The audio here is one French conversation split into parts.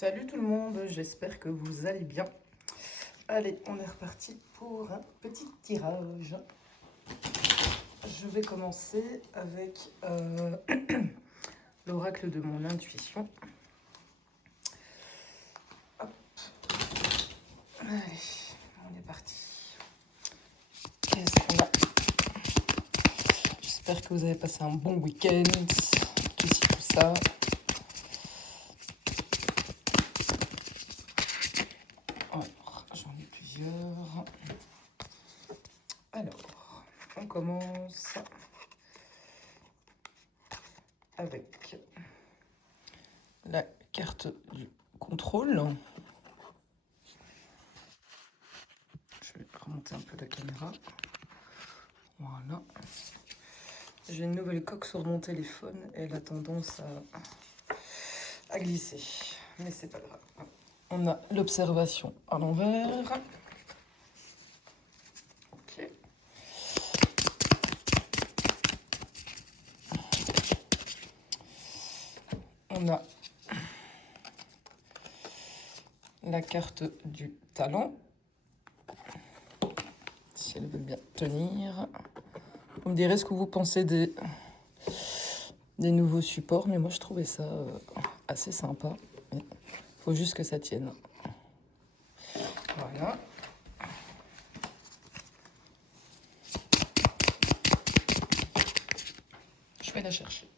Salut tout le monde, j'espère que vous allez bien. Allez, on est reparti pour un petit tirage. Je vais commencer avec l'oracle de mon intuition. Hop. Allez, on est parti. Qu'est-ce qu'on a? J'espère que vous avez passé un bon week-end, tout ci, tout ça. Alors, j'en ai plusieurs. Alors, on commence avec la carte du contrôle. Je vais remonter un peu la caméra. Voilà. J'ai une nouvelle coque sur mon téléphone et elle a tendance à glisser. Mais c'est pas grave. On a l'observation à l'envers. Ok. On a la carte du talent. Si elle veut bien tenir. Vous me direz ce que vous pensez des nouveaux supports, mais moi je trouvais ça assez sympa. Il faut juste que ça tienne. Voilà. Je vais la chercher.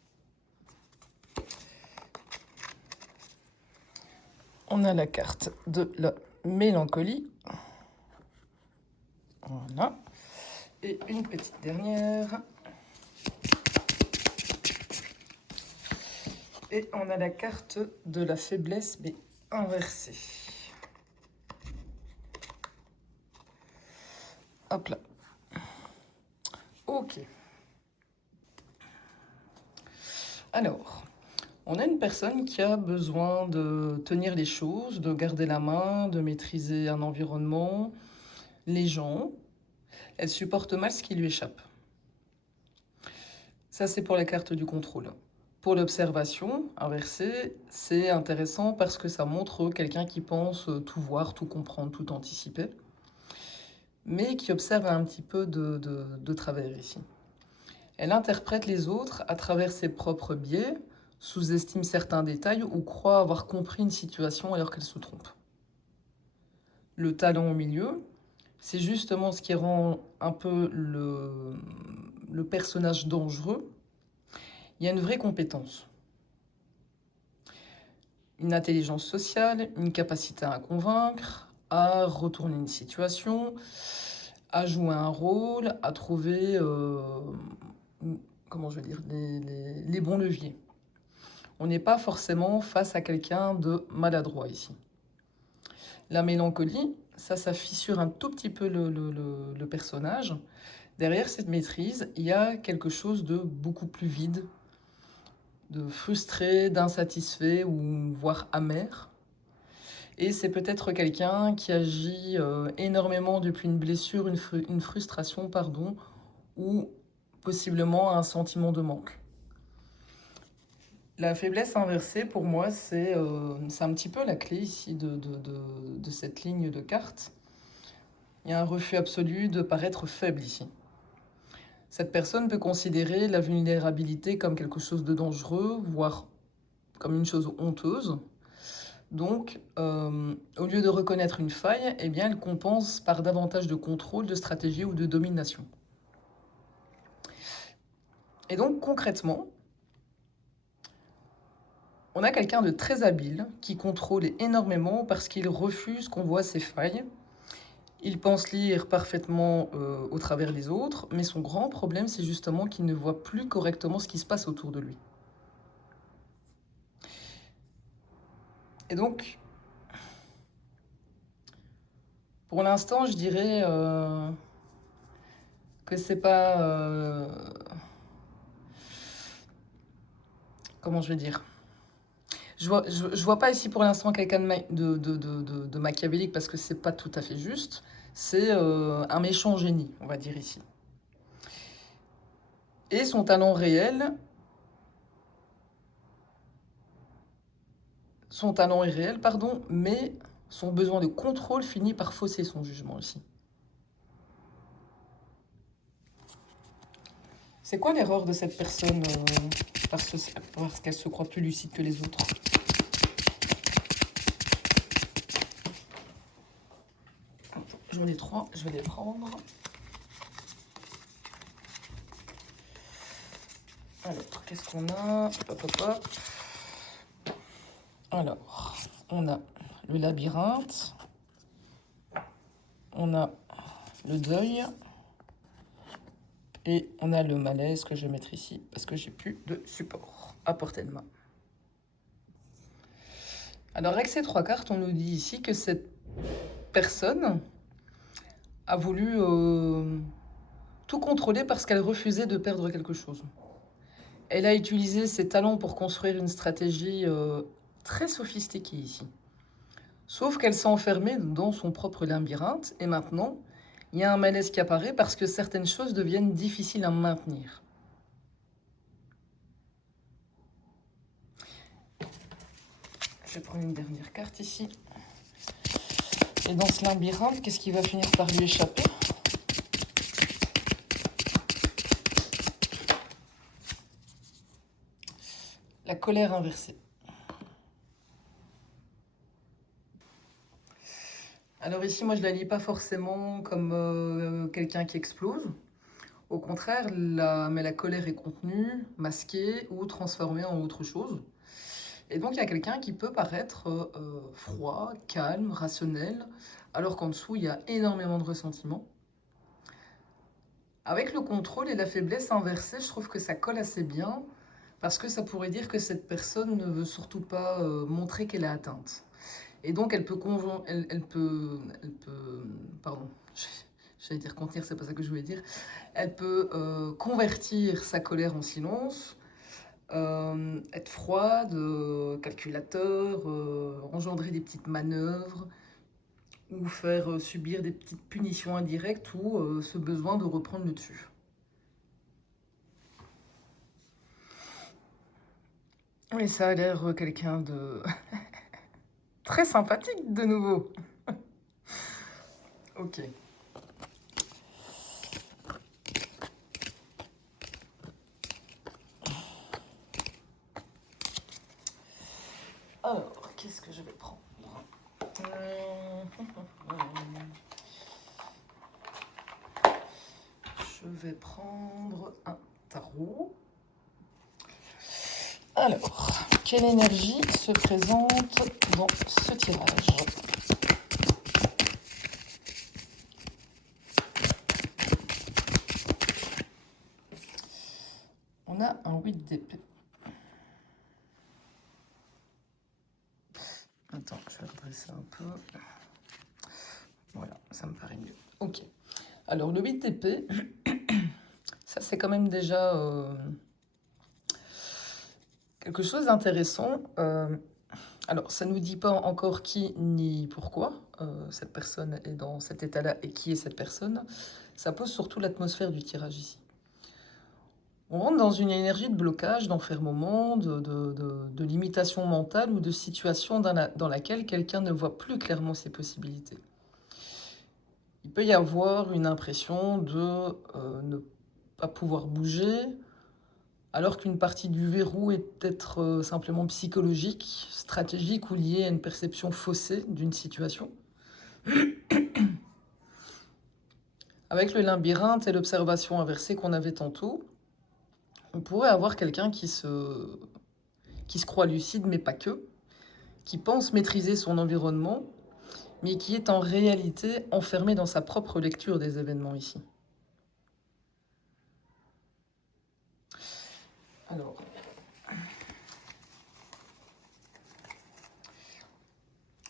On a la carte de la mélancolie. Voilà. Et une petite dernière. Et on a la carte de la faiblesse, mais inversée. Hop là. Ok. Alors, on a une personne qui a besoin de tenir les choses, de garder la main, de maîtriser un environnement, les gens. Elle supporte mal ce qui lui échappe. Ça, c'est pour la carte du contrôle. Pour l'observation inversée, c'est intéressant parce que ça montre quelqu'un qui pense tout voir, tout comprendre, tout anticiper, mais qui observe un petit peu de travers ici. Elle interprète les autres à travers ses propres biais, sous-estime certains détails ou croit avoir compris une situation alors qu'elle se trompe. Le talent au milieu, c'est justement ce qui rend un peu le personnage dangereux. Il y a une vraie compétence. Une intelligence sociale, une capacité à convaincre, à retourner une situation, à jouer un rôle, à trouver comment je veux dire, les bons leviers. On n'est pas forcément face à quelqu'un de maladroit ici. La mélancolie, ça fissure un tout petit peu le personnage. Derrière cette maîtrise, il y a quelque chose de beaucoup plus vide, de frustré, d'insatisfait ou voire amer. Et c'est peut-être quelqu'un qui agit énormément depuis une blessure, une frustration, pardon, ou possiblement un sentiment de manque. La faiblesse inversée, pour moi, c'est un petit peu la clé ici de cette ligne de carte. Il y a un refus absolu de paraître faible ici. Cette personne peut considérer la vulnérabilité comme quelque chose de dangereux, voire comme une chose honteuse. Donc, au lieu de reconnaître une faille, eh bien, elle compense par davantage de contrôle, de stratégie ou de domination. Et donc, concrètement, on a quelqu'un de très habile qui contrôle énormément parce qu'il refuse qu'on voit ses failles. Il pense lire parfaitement au travers des autres, mais son grand problème, c'est justement qu'il ne voit plus correctement ce qui se passe autour de lui. Et donc, pour l'instant, je dirais que c'est pas... comment je vais dire? Je vois pas ici pour l'instant quelqu'un de machiavélique parce que c'est pas tout à fait juste. C'est un méchant génie, on va dire ici. Et son talent réel, Son talent est réel, pardon, mais son besoin de contrôle finit par fausser son jugement aussi. C'est quoi l'erreur de cette personne parce qu'elle se croit plus lucide que les autres? J'en ai 3, je vais les prendre. Alors, qu'est-ce qu'on a? Hop, hop, hop. Alors, on a le labyrinthe, on a le deuil, et on a le malaise que je vais mettre ici parce que j'ai plus de support à portée de main. Alors, avec ces 3 cartes, on nous dit ici que cette personne a voulu tout contrôler parce qu'elle refusait de perdre quelque chose. Elle a utilisé ses talents pour construire une stratégie très sophistiquée ici. Sauf qu'elle s'est enfermée dans son propre labyrinthe et maintenant, il y a un malaise qui apparaît parce que certaines choses deviennent difficiles à maintenir. Je vais prendre une dernière carte ici. Et dans ce labyrinthe, qu'est-ce qui va finir par lui échapper? La colère inversée. Alors ici, moi, je ne la lis pas forcément comme quelqu'un qui explose. Au contraire, mais la colère est contenue, masquée ou transformée en autre chose. Et donc, il y a quelqu'un qui peut paraître froid, calme, rationnel, alors qu'en dessous, il y a énormément de ressentiment. Avec le contrôle et la faiblesse inversée, je trouve que ça colle assez bien, parce que ça pourrait dire que cette personne ne veut surtout pas montrer qu'elle est atteinte. Et donc, elle peut pardon, j'allais dire contenir, c'est pas ça que je voulais dire. Elle peut convertir sa colère en silence, être froide, calculateur, engendrer des petites manœuvres, ou faire subir des petites punitions indirectes ou ce besoin de reprendre le dessus. Et ça a l'air quelqu'un de très sympathique de nouveau. Ok. Alors, qu'est-ce que je vais prendre? Je vais prendre un tarot. Alors, quelle énergie se présente dans ce tirage? On a un 8 d'épée. Attends, je vais redresser un peu. Voilà, ça me paraît mieux. Ok. Alors, le 8 d'épée, ça c'est quand même déjà quelque chose d'intéressant. Alors, ça ne nous dit pas encore qui ni pourquoi cette personne est dans cet état-là et qui est cette personne. Ça pose surtout l'atmosphère du tirage ici. On rentre dans une énergie de blocage, d'enfermement, de limitation mentale ou de situation dans laquelle quelqu'un ne voit plus clairement ses possibilités. Il peut y avoir une impression de ne pas pouvoir bouger, alors qu'une partie du verrou est peut-être simplement psychologique, stratégique ou liée à une perception faussée d'une situation. Avec le labyrinthe et l'observation inversée qu'on avait tantôt, on pourrait avoir quelqu'un qui se croit lucide, mais pas que, qui pense maîtriser son environnement, mais qui est en réalité enfermé dans sa propre lecture des événements ici. Alors,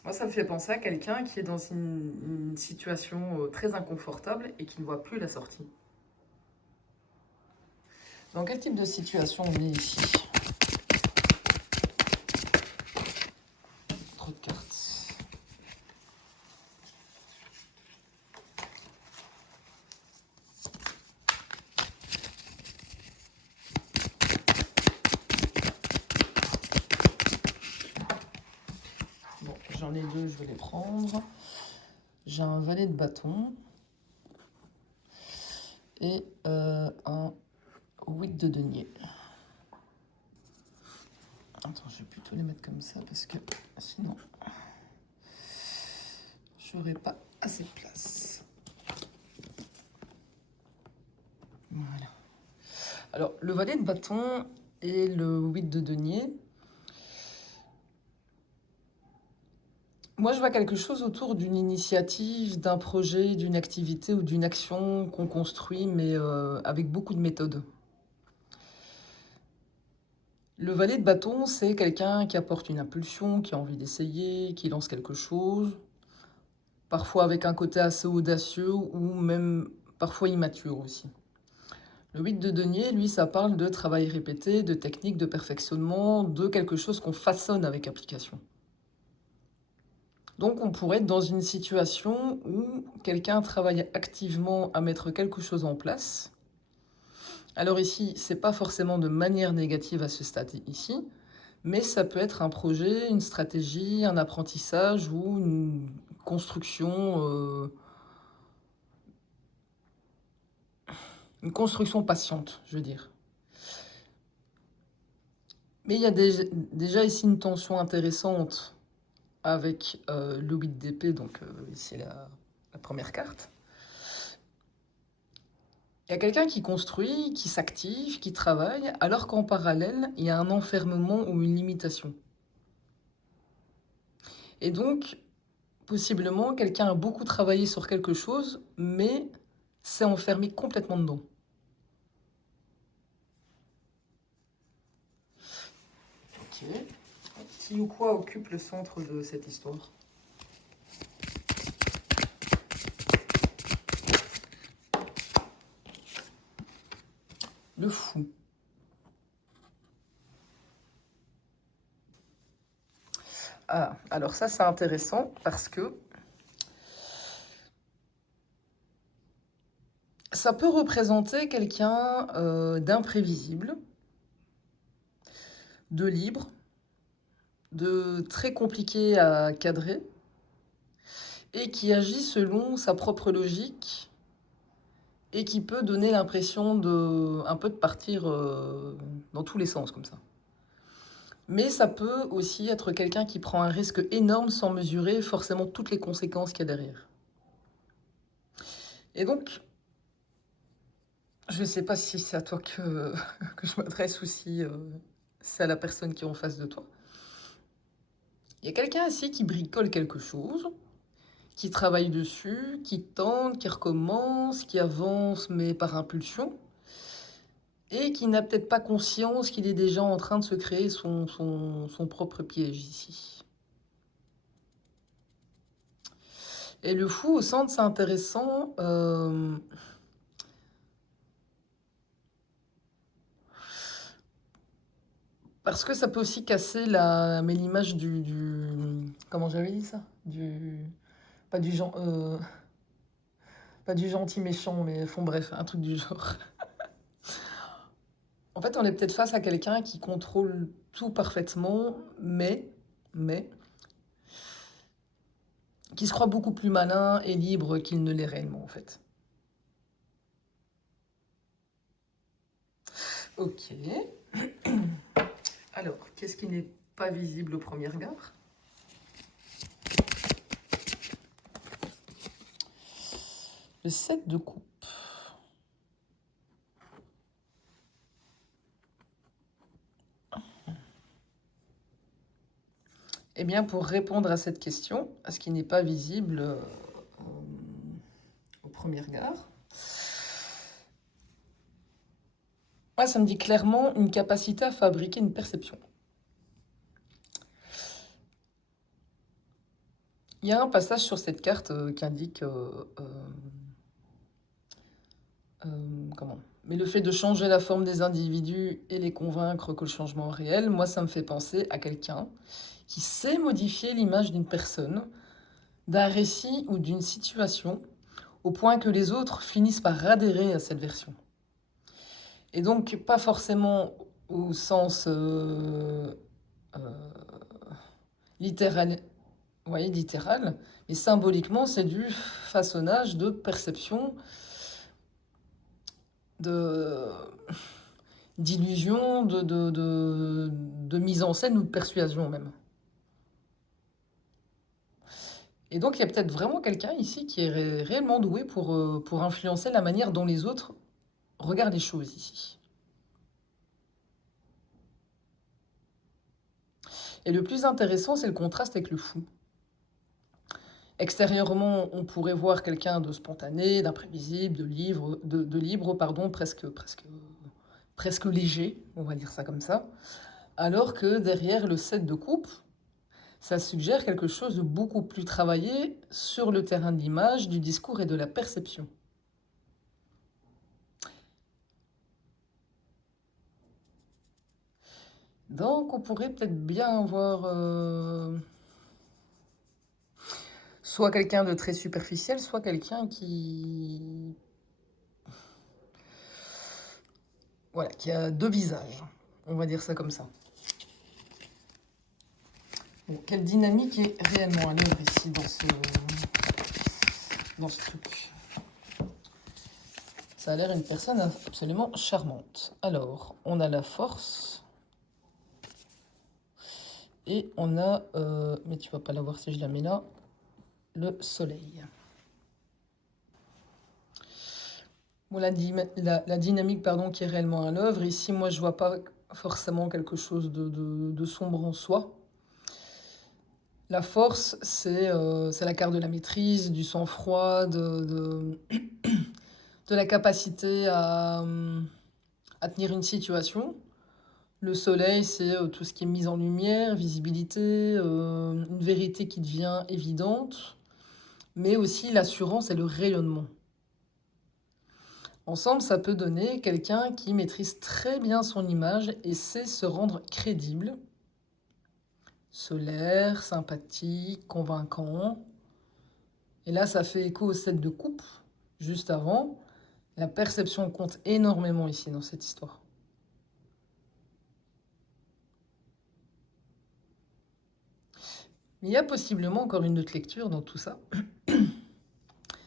moi, ça me fait penser à quelqu'un qui est dans une situation très inconfortable et qui ne voit plus la sortie. Dans quel type de situation on est ici? Trop de cartes. j'en ai deux, je vais les prendre. J'ai un valet de bâton et un 8 de denier. Attends, je vais plutôt les mettre comme ça parce que sinon, j'aurai pas assez de place. Voilà. Alors, le valet de bâton et le 8 de denier. Moi, je vois quelque chose autour d'une initiative, d'un projet, d'une activité ou d'une action qu'on construit, mais avec beaucoup de méthodes. Le valet de bâton, c'est quelqu'un qui apporte une impulsion, qui a envie d'essayer, qui lance quelque chose, parfois avec un côté assez audacieux ou même parfois immature aussi. Le 8 de denier, lui, ça parle de travail répété, de technique, de perfectionnement, de quelque chose qu'on façonne avec application. Donc on pourrait être dans une situation où quelqu'un travaille activement à mettre quelque chose en place. Alors ici, c'est pas forcément de manière négative à ce stade ici, mais ça peut être un projet, une stratégie, un apprentissage ou une construction patiente, je veux dire. Mais il y a déjà ici une tension intéressante avec le 8 d'épée, donc c'est la première carte. Il y a quelqu'un qui construit, qui s'active, qui travaille, alors qu'en parallèle, il y a un enfermement ou une limitation. Et donc, possiblement, quelqu'un a beaucoup travaillé sur quelque chose, mais s'est enfermé complètement dedans. Ok. Qui ou quoi occupe le centre de cette histoire? Le fou. Ah, alors ça c'est intéressant parce que ça peut représenter quelqu'un d'imprévisible, de libre, de très compliqué à cadrer et qui agit selon sa propre logique et qui peut donner l'impression de un peu de partir dans tous les sens comme ça. Mais ça peut aussi être quelqu'un qui prend un risque énorme sans mesurer forcément toutes les conséquences qu'il y a derrière. Et donc, je ne sais pas si c'est à toi que je m'adresse ou si c'est à la personne qui est en face de toi. Il y a quelqu'un ici qui bricole quelque chose, qui travaille dessus, qui tente, qui recommence, qui avance mais par impulsion, et qui n'a peut-être pas conscience qu'il est déjà en train de se créer son propre piège ici. Et le fou au centre, c'est intéressant. Parce que ça peut aussi casser mais l'image comment j'avais dit ça? Pas du genre, pas du gentil méchant, mais enfin bref, un truc du genre. En fait, on est peut-être face à quelqu'un qui contrôle tout parfaitement, mais qui se croit beaucoup plus malin et libre qu'il ne l'est réellement, en fait. Ok. Alors, qu'est-ce qui n'est pas visible au premier regard? Le 7 de coupe. Eh bien, pour répondre à cette question, à ce qui n'est pas visible au premier regard, moi, ça me dit clairement une capacité à fabriquer une perception. Il y a un passage sur cette carte qui indique comment? Mais le fait de changer la forme des individus et les convaincre que le changement est réel, moi, ça me fait penser à quelqu'un qui sait modifier l'image d'une personne, d'un récit ou d'une situation, au point que les autres finissent par adhérer à cette version. Et donc, pas forcément au sens littéral, vous voyez, littéral, mais symboliquement, c'est du façonnage de perception, de d'illusion, de mise en scène ou de persuasion même. Et donc, il y a peut-être vraiment quelqu'un ici qui est réellement doué pour influencer la manière dont les autres regardent les choses ici. Et le plus intéressant, c'est le contraste avec le fou. Extérieurement, on pourrait voir quelqu'un de spontané, d'imprévisible, de libre, pardon, presque léger, on va dire ça comme ça. Alors que derrière le 7 de coupe, ça suggère quelque chose de beaucoup plus travaillé sur le terrain de l'image, du discours et de la perception. Donc on pourrait peut-être bien voir soit quelqu'un de très superficiel, soit quelqu'un voilà, qui a deux visages. On va dire ça comme ça. Bon, quelle dynamique est réellement à l'œuvre ici dans ce truc? Ça a l'air une personne absolument charmante. Alors, on a la force. Et on a, mais tu vas pas la voir si je la mets là, le soleil. Bon, la dynamique pardon, qui est réellement à l'œuvre. Ici, moi, je vois pas forcément quelque chose de sombre en soi. La force, c'est la carte de la maîtrise, du sang-froid, de la capacité à tenir une situation. Le soleil, c'est tout ce qui est mise en lumière, visibilité, une vérité qui devient évidente, mais aussi l'assurance et le rayonnement. Ensemble, ça peut donner quelqu'un qui maîtrise très bien son image et sait se rendre crédible, solaire, sympathique, convaincant. Et là, ça fait écho au 7 de coupe, juste avant. La perception compte énormément ici dans cette histoire. Mais il y a possiblement encore une autre lecture dans tout ça.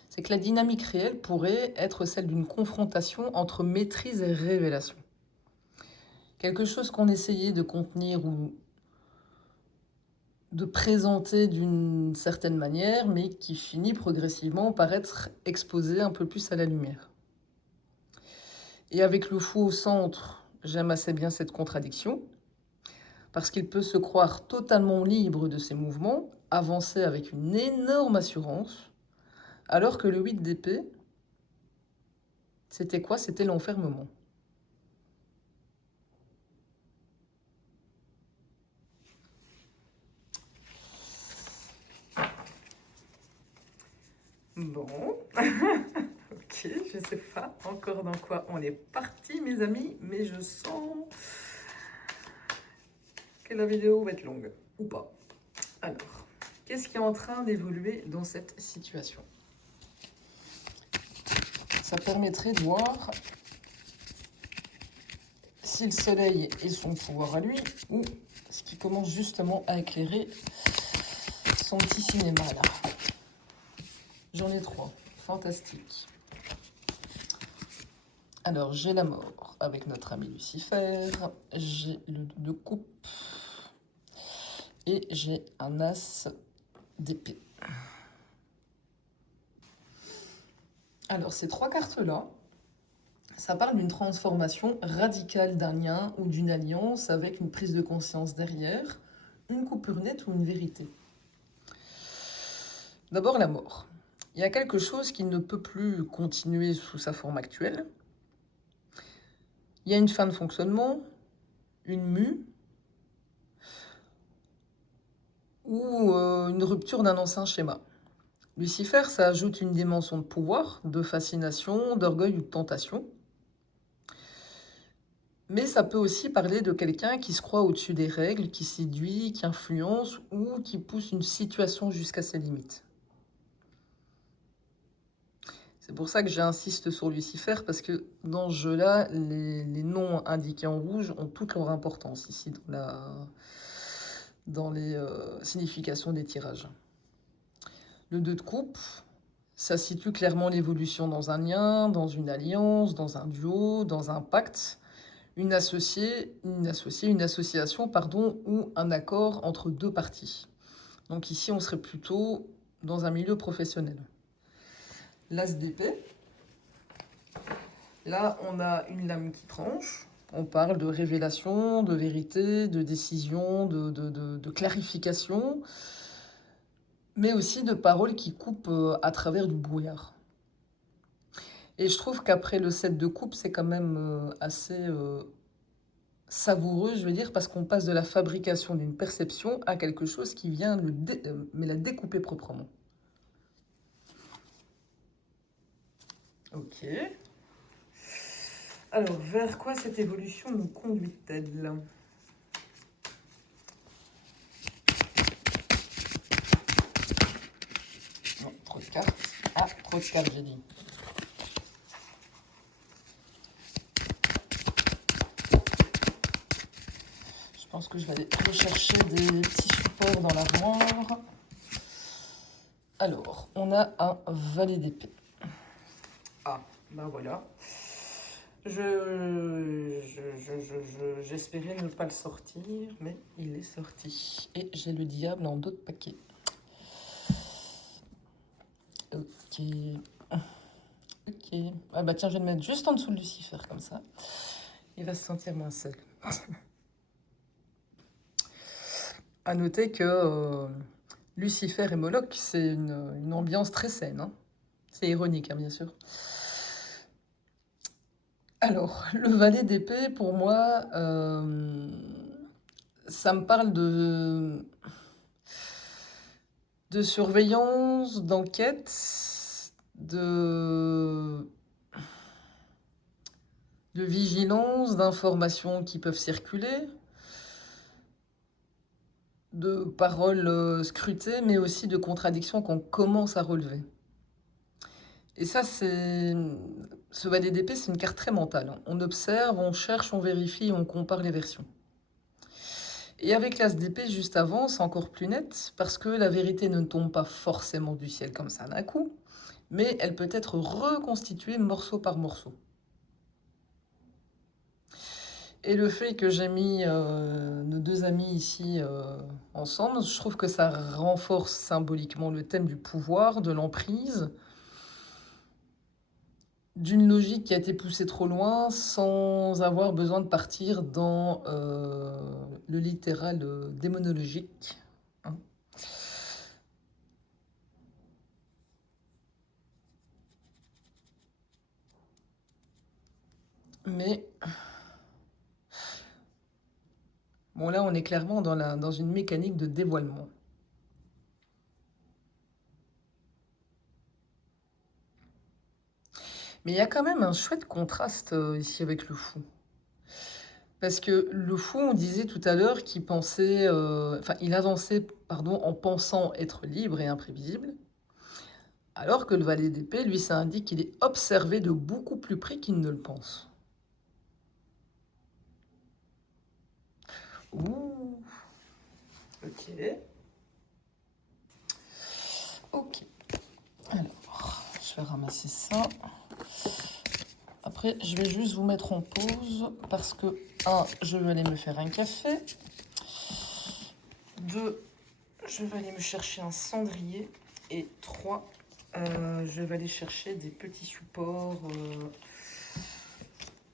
C'est que la dynamique réelle pourrait être celle d'une confrontation entre maîtrise et révélation. Quelque chose qu'on essayait de contenir ou de présenter d'une certaine manière, mais qui finit progressivement par être exposé un peu plus à la lumière. Et avec le fou au centre, j'aime assez bien cette contradiction, parce qu'il peut se croire totalement libre de ses mouvements, avancer avec une énorme assurance, alors que le 8 d'épée, c'était quoi? C'était l'enfermement. Bon, ok, je sais pas encore dans quoi on est parti, mes amis, mais je sens que la vidéo va être longue, ou pas. Alors, qu'est-ce qui est en train d'évoluer dans cette situation? Ça permettrait de voir si le soleil est son pouvoir à lui, ou ce qui commence justement à éclairer son petit cinéma là. J'en ai 3, fantastique. Alors, j'ai la mort avec notre ami Lucifer, j'ai le 2 de coupe, et j'ai un as d'épée. Alors, ces 3 cartes-là, ça parle d'une transformation radicale d'un lien ou d'une alliance avec une prise de conscience derrière, une coupure nette ou une vérité. D'abord, la mort. Il y a quelque chose qui ne peut plus continuer sous sa forme actuelle. Il y a une fin de fonctionnement, une mue, ou une rupture d'un ancien schéma. Lucifer, ça ajoute une dimension de pouvoir, de fascination, d'orgueil ou de tentation. Mais ça peut aussi parler de quelqu'un qui se croit au-dessus des règles, qui séduit, qui influence ou qui pousse une situation jusqu'à ses limites. C'est pour ça que j'insiste sur Lucifer, parce que dans ce jeu-là, les noms indiqués en rouge ont toute leur importance ici dans les significations des tirages. Le 2 de coupe, ça situe clairement l'évolution dans un lien, dans une alliance, dans un duo, dans un pacte, une association, pardon, ou un accord entre deux parties. Donc ici, on serait plutôt dans un milieu professionnel. L'as d'épée, là, on a une lame qui tranche. On parle de révélation, de vérité, de décision, de clarification, mais aussi de paroles qui coupent à travers du brouillard. Et je trouve qu'après le 7 de coupe, c'est quand même assez savoureux, je veux dire, parce qu'on passe de la fabrication d'une perception à quelque chose qui vient mais la découper proprement. Ok. Alors, vers quoi cette évolution nous conduit-elle? Non, trop de cartes. Ah, trop de cartes, j'ai dit. Je pense que je vais aller rechercher des petits supports dans l'armoire. Alors, on a un valet d'épée. Ah, ben voilà. J'espérais ne pas le sortir, mais il est sorti. Et j'ai le diable en d'autres paquets. Ok. Ok. Ah bah tiens, je vais le mettre juste en dessous de Lucifer, comme ça. Il va se sentir moins seul. À noter que Lucifer et Moloch, c'est une ambiance très saine. Hein. C'est ironique, hein, bien sûr. Alors, le valet d'épée, pour moi, ça me parle de surveillance, d'enquête, de vigilance, d'informations qui peuvent circuler, de paroles scrutées, mais aussi de contradictions qu'on commence à relever. Et ça, ce valet d'épée, c'est une carte très mentale. On observe, on cherche, on vérifie, on compare les versions. Et avec l'as d'épée juste avant, c'est encore plus net, parce que la vérité ne tombe pas forcément du ciel comme ça d'un coup, mais elle peut être reconstituée morceau par morceau. Et le fait que j'ai mis nos deux amis ici ensemble, je trouve que ça renforce symboliquement le thème du pouvoir, de l'emprise, d'une logique qui a été poussée trop loin sans avoir besoin de partir dans le littéral démonologique. Hein. Mais bon, là, on est clairement dans une mécanique de dévoilement. Mais il y a quand même un chouette contraste ici avec le fou. Parce que le fou, on disait tout à l'heure qu'il pensait, il avançait, pardon, en pensant être libre et imprévisible, alors que le valet d'épée, lui, ça indique qu'il est observé de beaucoup plus près qu'il ne le pense. Ouh. Ok. Ok. Alors, je vais ramasser ça. Après, je vais juste vous mettre en pause parce que, 1, je vais aller me faire un café. 2, je vais aller me chercher un cendrier. Et 3, je vais aller chercher des petits supports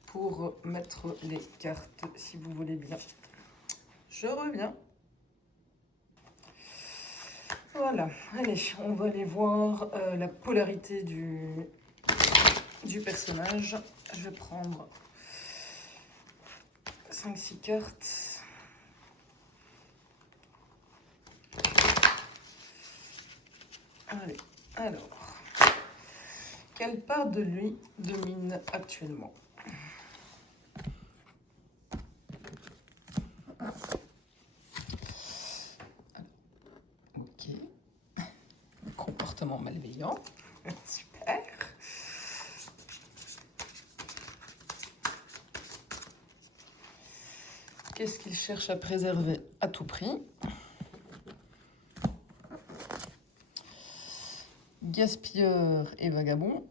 pour mettre les cartes, si vous voulez bien. Je reviens. Voilà, allez, on va aller voir la polarité du personnage. Je vais prendre 5-6 cartes. Allez, alors, quelle part de lui domine actuellement? Ok, comportement malveillant, super. Qu'est-ce qu'il cherche à préserver à tout prix? gaspilleur et vagabond.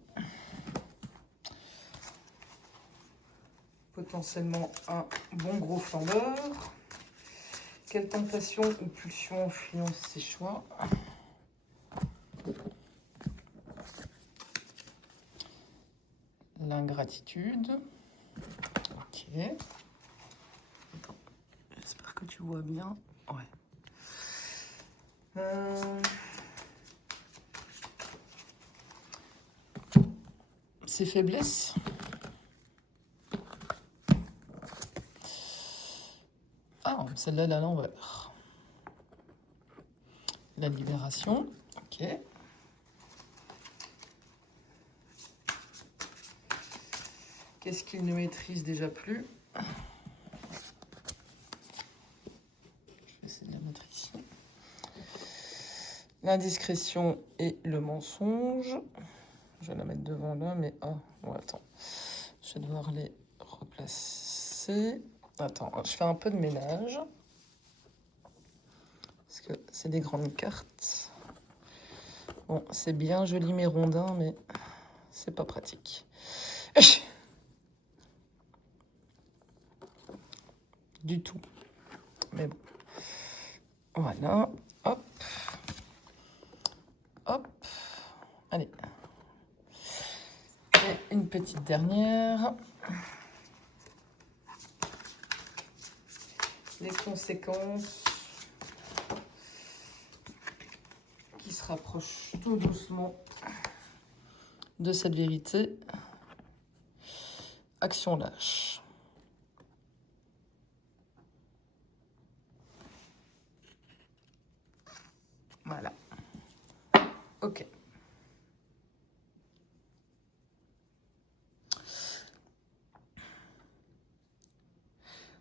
Potentiellement un bon gros flambeur. Quelle tentation ou pulsion influence ses choix? L'ingratitude. Ok. Attends, j'espère que tu vois bien. Ouais. Ses faiblesses. Ah, celle-là, elle est à l'envers. La libération. Ok. Qu'est-ce qu'il ne maîtrise déjà plus? Je vais essayer de la mettre ici. L'indiscrétion et le mensonge. Je vais la mettre devant là, mais bon, attends. Je vais devoir les replacer. Attends, je fais un peu de ménage. Parce que c'est des grandes cartes. Bon, c'est bien joli mais rondin, mais c'est pas pratique. Du tout. Mais bon. Voilà. Hop. Hop. Allez. Et une petite dernière. Les conséquences qui se rapprochent tout doucement de cette vérité. Action lâche. Voilà. Ok.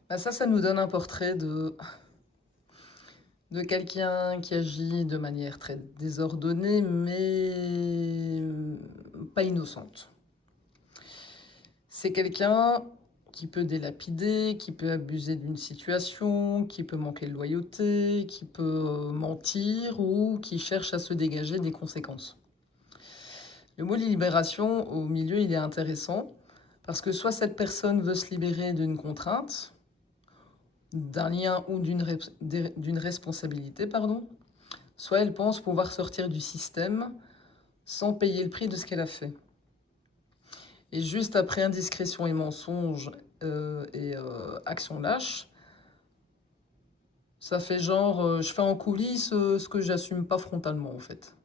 Bah ça nous donne un portrait de quelqu'un qui agit de manière très désordonnée, mais pas innocente. C'est quelqu'un qui peut délapider, qui peut abuser d'une situation, qui peut manquer de loyauté, qui peut mentir ou qui cherche à se dégager des conséquences. Le mot libération, au milieu, il est intéressant parce que soit cette personne veut se libérer d'une contrainte, d'un lien ou d'une responsabilité, pardon, soit elle pense pouvoir sortir du système sans payer le prix de ce qu'elle a fait. Et juste après indiscrétion et mensonge et action lâche, ça fait genre je fais en coulisses ce que j'assume pas frontalement en fait.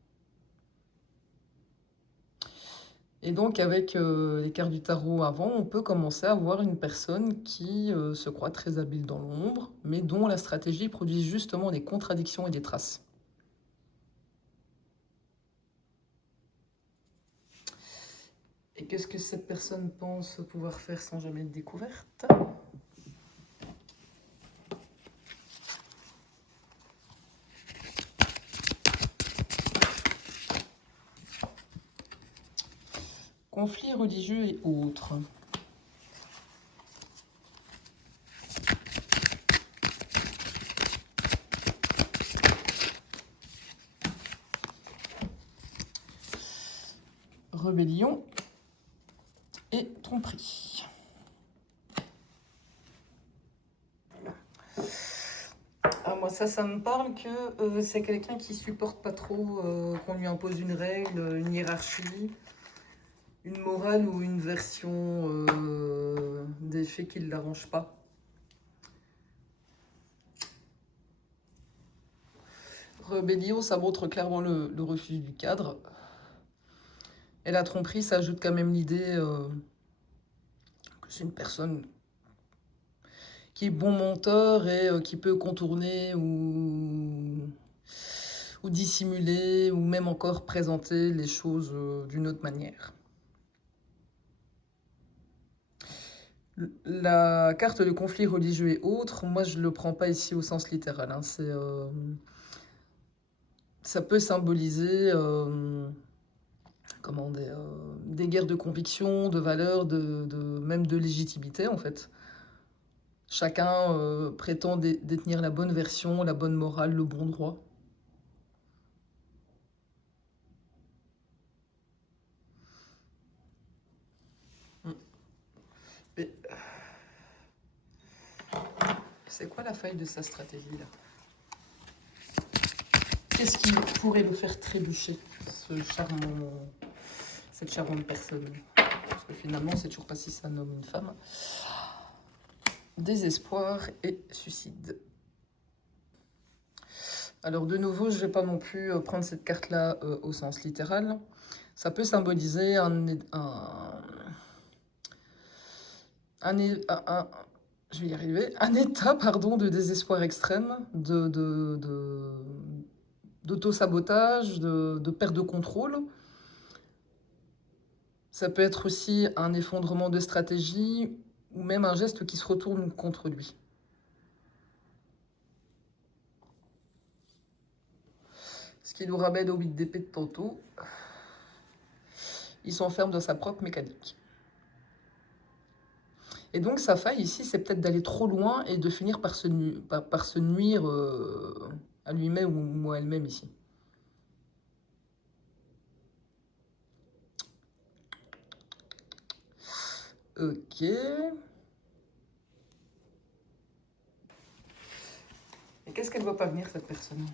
Et donc avec les cartes du tarot avant, on peut commencer à voir une personne qui se croit très habile dans l'ombre, mais dont la stratégie produit justement des contradictions et des traces. Et qu'est-ce que cette personne pense pouvoir faire sans jamais être découverte? Conflits religieux et autres. Rébellion et tromperie. Ah, moi, ça me parle que c'est quelqu'un qui supporte pas trop qu'on lui impose une règle, une hiérarchie, une morale ou une version des faits qui ne l'arrangent pas. Rébellion, ça montre clairement le refus du cadre. Et la tromperie, ça ajoute quand même l'idée que c'est une personne qui est bon menteur et qui peut contourner ou dissimuler ou même encore présenter les choses d'une autre manière. La carte de conflit religieux et autres, moi je ne le prends pas ici au sens littéral. Hein. Ça peut symboliser des guerres de conviction, de valeurs, même de légitimité en fait. Chacun prétend détenir la bonne version, la bonne morale, le bon droit. Mais c'est quoi la faille de sa stratégie là? Qu'est-ce qui pourrait le faire trébucher, cette charmante personne? Parce que finalement, c'est toujours pas si c'est un homme ou une femme. Désespoir et suicide. Alors de nouveau, je ne vais pas non plus prendre cette carte-là au sens littéral. Ça peut symboliser je vais y arriver, un état pardon, de désespoir extrême, d'auto-sabotage, de perte de contrôle. Ça peut être aussi un effondrement de stratégie ou même un geste qui se retourne contre lui. Ce qui nous ramène au 8 d'épée de tantôt. Il s'enferme dans sa propre mécanique. Et donc sa faille ici, c'est peut-être d'aller trop loin et de finir par se nuire à lui-même ou à elle-même ici. Ok. Et qu'est-ce qu'elle ne voit pas venir, cette personne?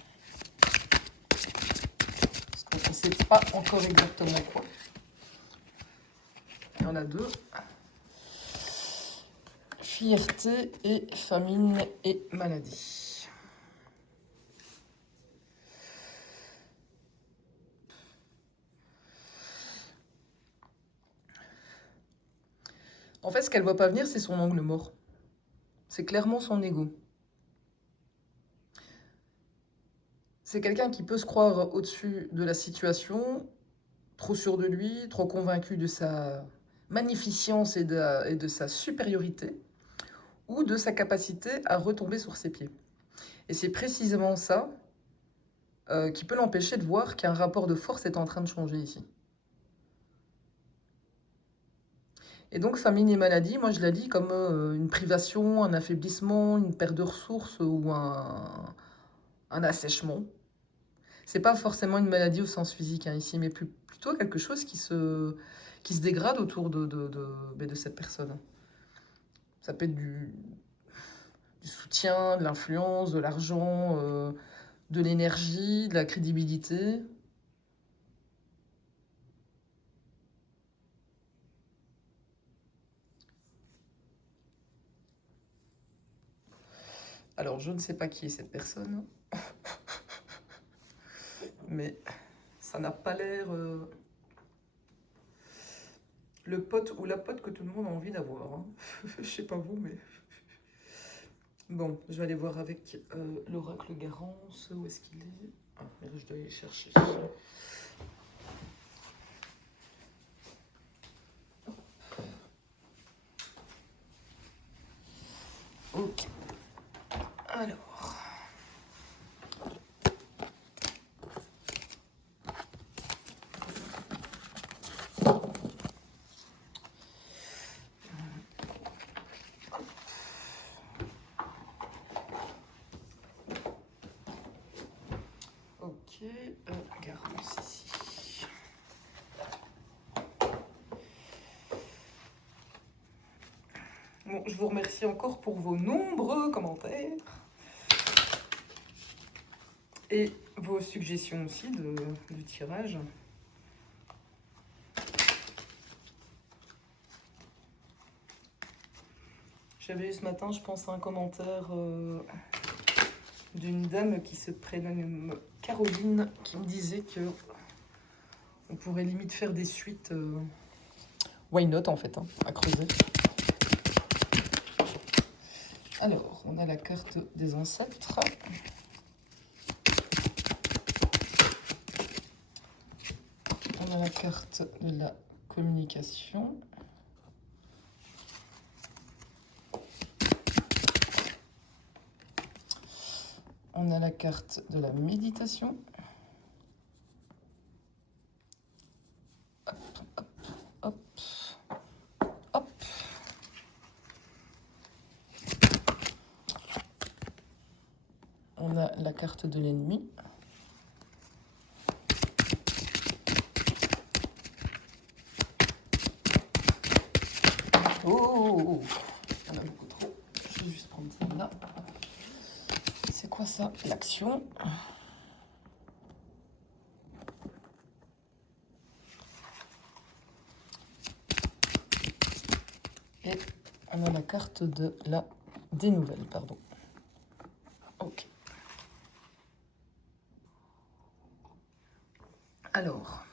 Parce qu'on ne sait pas encore exactement quoi. Il y en a deux. Fierté et famine et maladie. En fait, ce qu'elle ne voit pas venir, c'est son angle mort. C'est clairement son ego. C'est quelqu'un qui peut se croire au-dessus de la situation, trop sûr de lui, trop convaincu de sa magnificence et de sa supériorité, ou de sa capacité à retomber sur ses pieds. Et c'est précisément ça qui peut l'empêcher de voir qu'un rapport de force est en train de changer ici. Et donc, famine et maladie, moi je la lis comme une privation, un affaiblissement, une perte de ressources ou un assèchement. C'est pas forcément une maladie au sens physique hein, ici, mais plutôt quelque chose qui se dégrade autour de cette personne. Ça peut être du soutien, de l'influence, de l'argent, de l'énergie, de la crédibilité. Alors, je ne sais pas qui est cette personne, mais ça n'a pas l'air le pote ou la pote que tout le monde a envie d'avoir. Hein. Je sais pas vous, mais... Bon, je vais aller voir avec l'oracle Garance. Où est-ce qu'il est? Ah, je dois aller chercher. Ok. Alors... Ok, Garance ici. Bon, je vous remercie encore pour vos nombreux commentaires. Et vos suggestions aussi du tirage. J'avais eu ce matin, je pense, un commentaire d'une dame qui se prénomme Caroline, qui me disait que on pourrait limite faire des suites. Why not en fait, hein, à creuser. Alors, on a la carte des ancêtres. On a la carte de la communication. On a la carte de la méditation. Hop, hop, hop, hop. On a la carte de l'ennemi. Oh! l'action. Et on a la carte des nouvelles, pardon. Ok. Alors,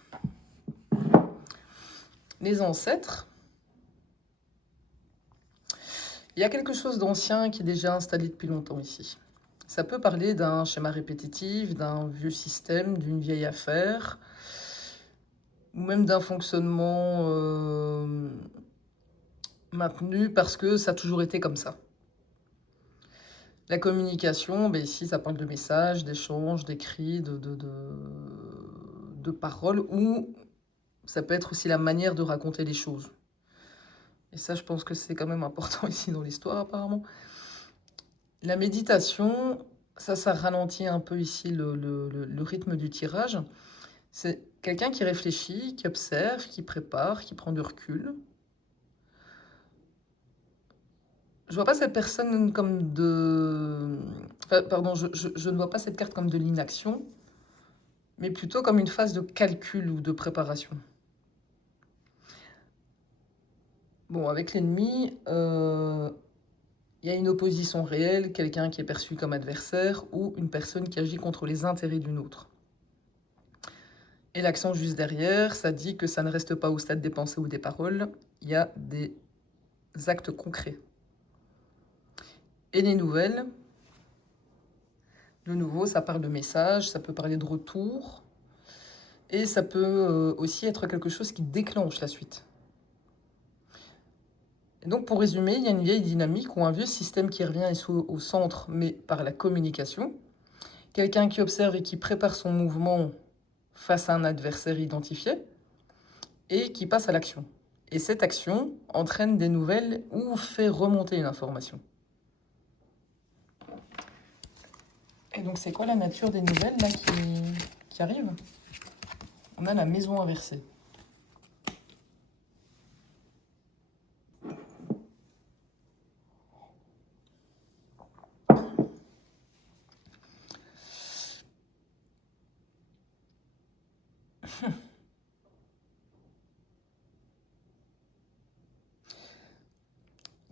les ancêtres. Il y a quelque chose d'ancien qui est déjà installé depuis longtemps ici. Ça peut parler d'un schéma répétitif, d'un vieux système, d'une vieille affaire, ou même d'un fonctionnement maintenu parce que ça a toujours été comme ça. La communication, ben ici, ça parle de messages, d'échanges, d'écrits, de paroles, ou ça peut être aussi la manière de raconter les choses. Et ça, je pense que c'est quand même important ici dans l'histoire, apparemment. La méditation, ça ralentit un peu ici le rythme du tirage. C'est quelqu'un qui réfléchit, qui observe, qui prépare, qui prend du recul. Je vois pas cette personne comme de... Enfin, pardon, je ne vois pas cette carte comme de l'inaction, mais plutôt comme une phase de calcul ou de préparation. Bon, avec l'ennemi, il y a une opposition réelle, quelqu'un qui est perçu comme adversaire ou une personne qui agit contre les intérêts d'une autre. Et l'accent juste derrière, ça dit que ça ne reste pas au stade des pensées ou des paroles, il y a des actes concrets. Et les nouvelles, de nouveau, ça parle de messages, ça peut parler de retour, et ça peut aussi être quelque chose qui déclenche la suite. Et donc, pour résumer, il y a une vieille dynamique ou un vieux système qui revient au centre, mais par la communication. Quelqu'un qui observe et qui prépare son mouvement face à un adversaire identifié, et qui passe à l'action. Et cette action entraîne des nouvelles ou fait remonter une information. Et donc, c'est quoi la nature des nouvelles là qui arrivent? On a la maison inversée.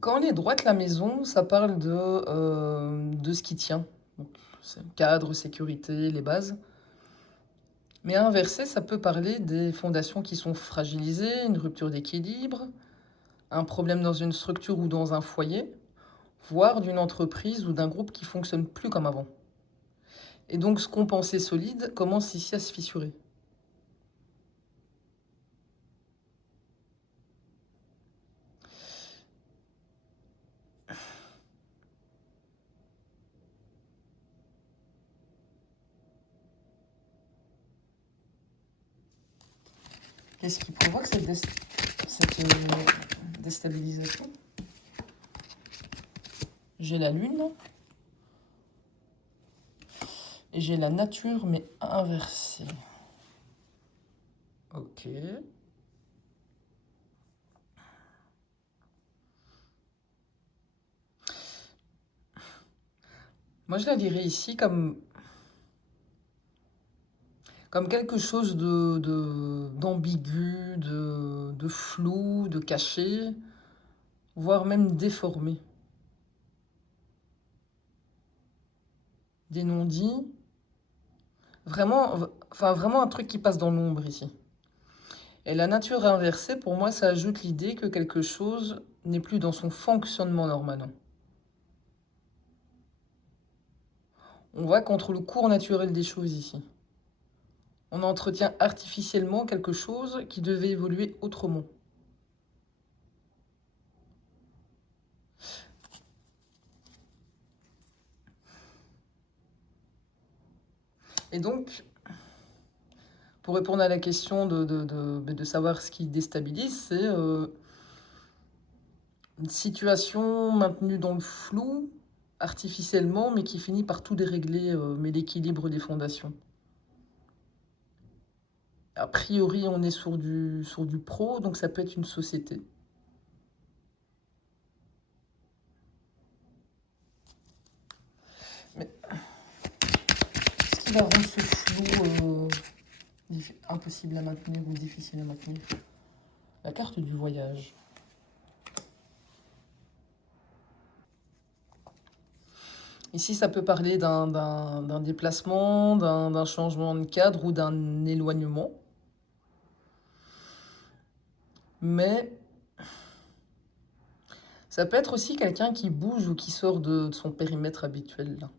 Quand on est droite la maison, ça parle de ce qui tient. Donc, c'est le cadre, sécurité, les bases. Mais inversé, ça peut parler des fondations qui sont fragilisées, une rupture d'équilibre, un problème dans une structure ou dans un foyer, voire d'une entreprise ou d'un groupe qui fonctionne plus comme avant. Et donc, ce qu'on pensait solide commence ici à se fissurer. Qu'est-ce qui provoque cette déstabilisation? J'ai la lune et j'ai la nature, mais inversée. Ok. Moi, je la dirais ici comme quelque chose d'ambigu, de flou, de caché, voire même déformé. Des non-dits. Vraiment, enfin, vraiment un truc qui passe dans l'ombre ici. Et la nature inversée, pour moi, ça ajoute l'idée que quelque chose n'est plus dans son fonctionnement normal. On va contre le cours naturel des choses ici. On entretient artificiellement quelque chose qui devait évoluer autrement. Et donc, pour répondre à la question de savoir ce qui déstabilise, c'est une situation maintenue dans le flou, artificiellement, mais qui finit par tout dérégler, mais l'équilibre des fondations. A priori, on est sur du pro, donc ça peut être une société. Mais va rendre ce flou impossible à maintenir ou difficile à maintenir? La carte du voyage. Ici, ça peut parler d'un déplacement, d'un changement de cadre ou d'un éloignement. Mais ça peut être aussi quelqu'un qui bouge ou qui sort de son périmètre habituel, là.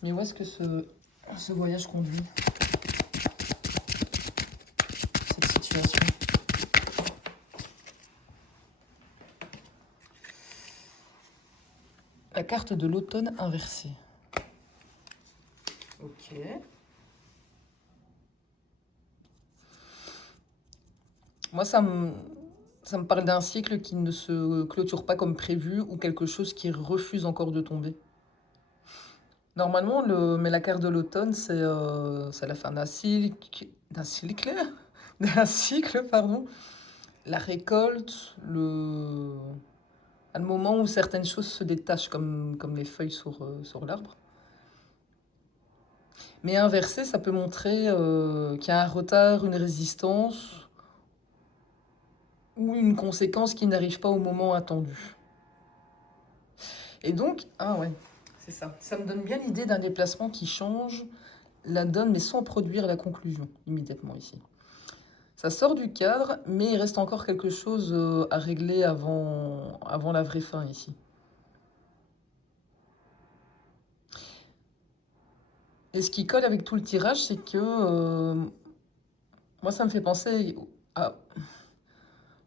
Mais où est-ce que ce voyage conduit, cette situation? La carte de l'automne inversée. Ok. Moi, ça me parle d'un cycle qui ne se clôture pas comme prévu ou quelque chose qui refuse encore de tomber. Normalement, mais la carte de l'automne, c'est la fin d'un cycle, d'un cycle, pardon. La récolte, le moment où certaines choses se détachent, comme les feuilles sur l'arbre. Mais inversé, ça peut montrer qu'il y a un retard, une résistance ou une conséquence qui n'arrive pas au moment attendu. Et donc, ah ouais, c'est ça. Ça me donne bien l'idée d'un déplacement qui change la donne, mais sans produire la conclusion immédiatement ici. Ça sort du cadre, mais il reste encore quelque chose à régler avant la vraie fin ici. Et ce qui colle avec tout le tirage, c'est que moi, ça me fait penser à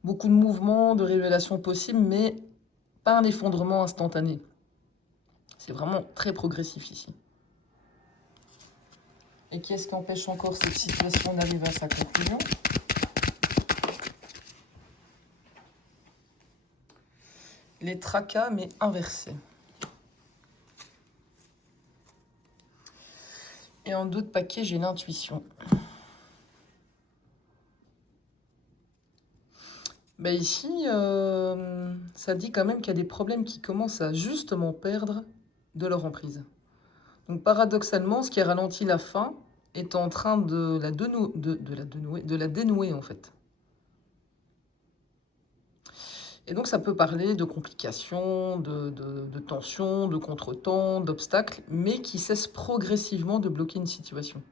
beaucoup de mouvements, de révélations possibles, mais pas un effondrement instantané. C'est vraiment très progressif ici. Et qu'est-ce qui empêche encore cette situation d'arriver à sa conclusion? Les tracas, mais inversés. Et en d'autres paquets, j'ai l'intuition. Bah ici, ça dit quand même qu'il y a des problèmes qui commencent à justement perdre de leur emprise. Donc paradoxalement, ce qui a ralenti la fin est en train de la dénouer en fait. Et donc ça peut parler de complications, de tensions, de contretemps, d'obstacles, mais qui cessent progressivement de bloquer une situation.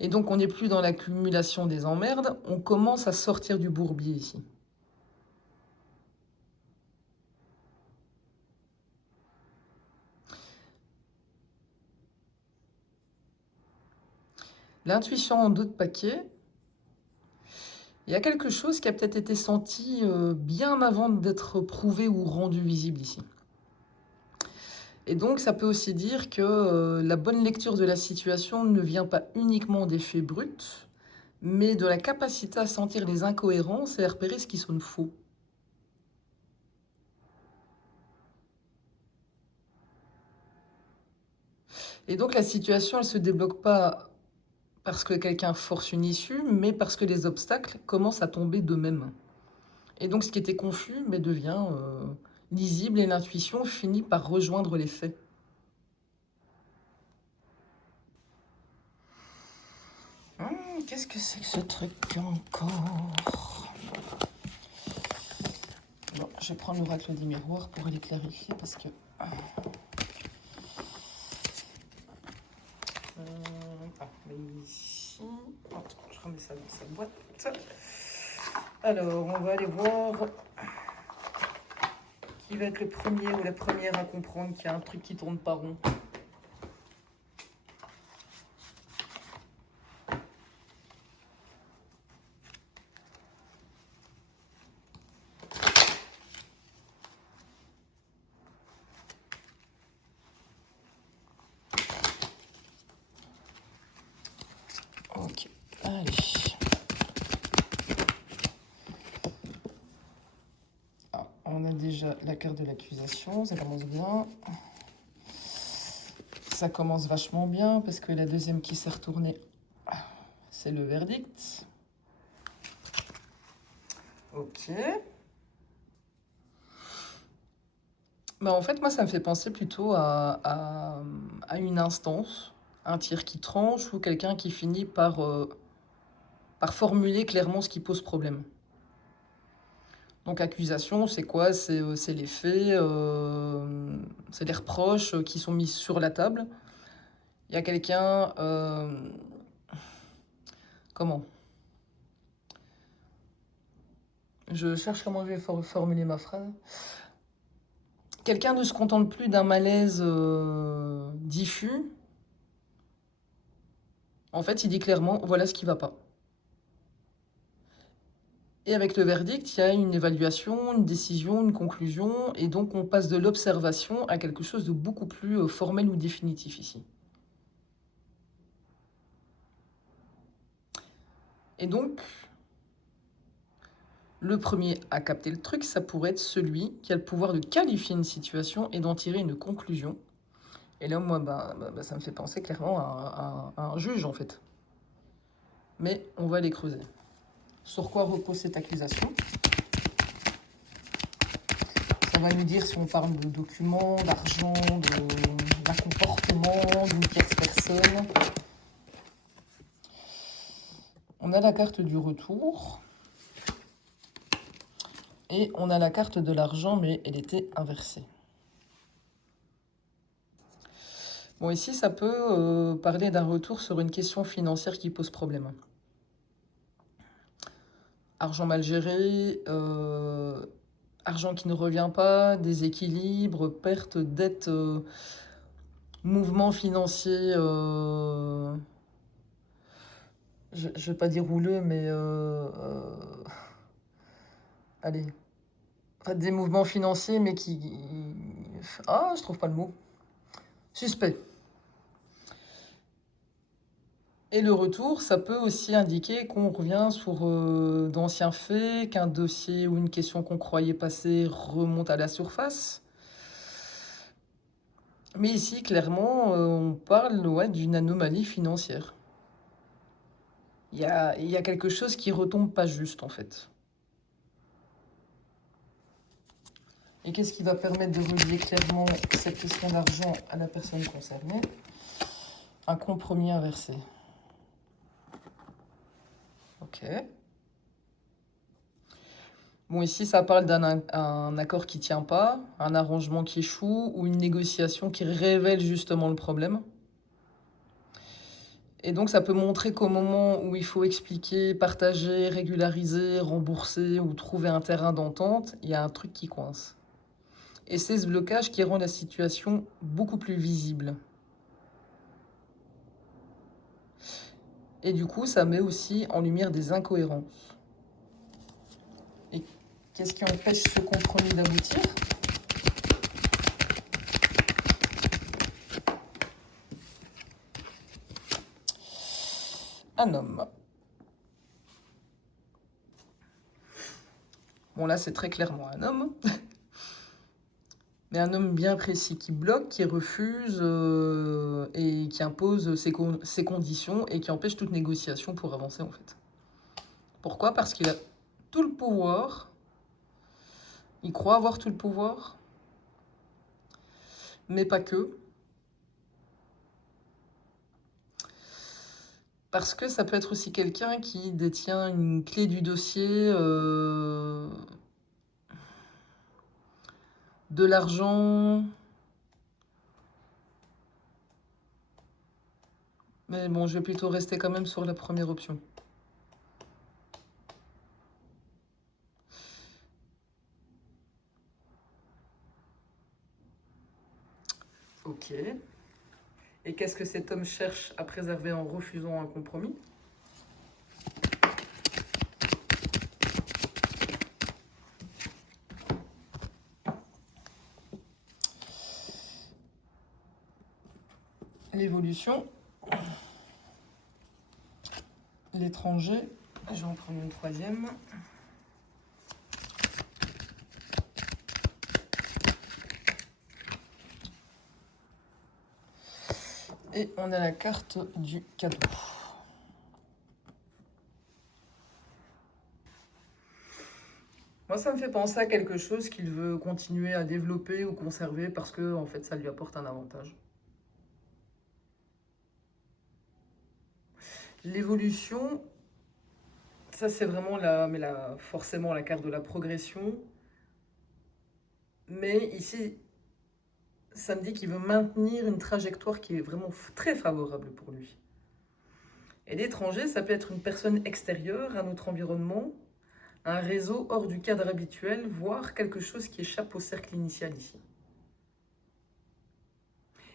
Et donc on n'est plus dans l'accumulation des emmerdes, on commence à sortir du bourbier ici. L'intuition en d'autres paquets, il y a quelque chose qui a peut-être été senti bien avant d'être prouvé ou rendu visible ici. Et donc ça peut aussi dire que la bonne lecture de la situation ne vient pas uniquement des faits bruts, mais de la capacité à sentir les incohérences et à repérer ce qui sonne faux. Et donc la situation, elle ne se débloque pas parce que quelqu'un force une issue, mais parce que les obstacles commencent à tomber d'eux-mêmes. Et donc ce qui était confus mais devient lisible et l'intuition finit par rejoindre les faits. Qu'est-ce que c'est que ce truc encore? Bon, je vais prendre l'oracle des miroirs pour aller clarifier parce que... mais ici... Attends, je remets ça dans sa boîte. Alors, on va aller voir qui va être le premier ou la première à comprendre qu'il y a un truc qui tourne pas rond. Ok, allez. Ah, on a déjà la carte de l'accusation, ça commence bien. Ça commence vachement bien parce que la deuxième qui s'est retournée, c'est le verdict. Ok. Bah, en fait, moi, ça me fait penser plutôt à une instance, un tir qui tranche ou quelqu'un qui finit par formuler clairement ce qui pose problème. Donc, accusation, c'est quoi? C'est les faits, c'est les reproches qui sont mis sur la table. Il y a quelqu'un. Comment? Je cherche comment je vais formuler ma phrase. Quelqu'un ne se contente plus d'un malaise diffus. En fait, il dit clairement, voilà ce qui va pas. Et avec le verdict, il y a une évaluation, une décision, une conclusion, et donc on passe de l'observation à quelque chose de beaucoup plus formel ou définitif ici. Et donc, le premier à capter le truc, ça pourrait être celui qui a le pouvoir de qualifier une situation et d'en tirer une conclusion. Et là, moi, ça me fait penser clairement à un juge, en fait. Mais on va les creuser. Sur quoi repose cette accusation? Ça va nous dire si on parle de documents, d'argent, d'un comportement, d'une tierce personne. On a la carte du retour. Et on a la carte de l'argent, mais elle était inversée. Bon, ici, ça peut parler d'un retour sur une question financière qui pose problème. Argent mal géré, argent qui ne revient pas, déséquilibre, perte, dette, mouvement financier, je ne vais pas dire houleux, mais allez, enfin, des mouvements financiers, mais qui... Ah, je trouve pas le mot. Suspect. Et le retour, ça peut aussi indiquer qu'on revient sur d'anciens faits, qu'un dossier ou une question qu'on croyait passée remonte à la surface. Mais ici, clairement, on parle d'une anomalie financière. Il y a quelque chose qui retombe pas juste, en fait. Et qu'est-ce qui va permettre de relier clairement cette question d'argent à la personne concernée? Un compromis inversé. Ok. Bon, ici, ça parle d'un accord qui tient pas, un arrangement qui échoue ou une négociation qui révèle justement le problème. Et donc, ça peut montrer qu'au moment où il faut expliquer, partager, régulariser, rembourser ou trouver un terrain d'entente, il y a un truc qui coince. Et c'est ce blocage qui rend la situation beaucoup plus visible. Et du coup, ça met aussi en lumière des incohérences. Et qu'est-ce qui empêche ce compromis d'aboutir? Un homme. Bon, là, c'est très clairement un homme. Mais un homme bien précis qui bloque, qui refuse et qui impose ses conditions et qui empêche toute négociation pour avancer en fait. Pourquoi? Parce qu'il a tout le pouvoir, il croit avoir tout le pouvoir, mais pas que. Parce que ça peut être aussi quelqu'un qui détient une clé du dossier, de l'argent. Mais bon, je vais plutôt rester quand même sur la première option. Ok. Et qu'est-ce que cet homme cherche à préserver en refusant un compromis? L'évolution, l'étranger, je vais en prendre une troisième. Et on a la carte du cadeau. Moi, ça me fait penser à quelque chose qu'il veut continuer à développer ou conserver parce que, en fait, ça lui apporte un avantage. L'évolution, ça c'est vraiment forcément la carte de la progression. Mais ici, ça me dit qu'il veut maintenir une trajectoire qui est vraiment très favorable pour lui. Et l'étranger, ça peut être une personne extérieure à notre environnement, un réseau hors du cadre habituel, voire quelque chose qui échappe au cercle initial ici.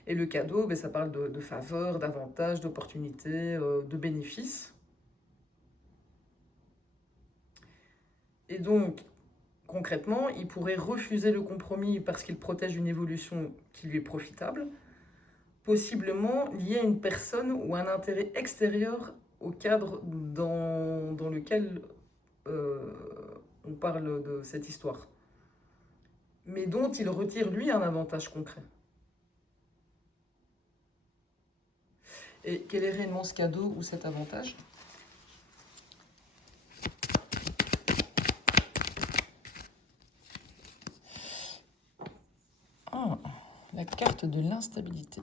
Et le cadeau, ça parle de faveurs, d'avantages, d'opportunités, de bénéfices. Et donc, concrètement, il pourrait refuser le compromis parce qu'il protège une évolution qui lui est profitable, possiblement lié à une personne ou un intérêt extérieur au cadre dans lequel on parle de cette histoire, mais dont il retire lui un avantage concret. Et quel est réellement ce cadeau ou cet avantage? Ah, la carte de l'instabilité.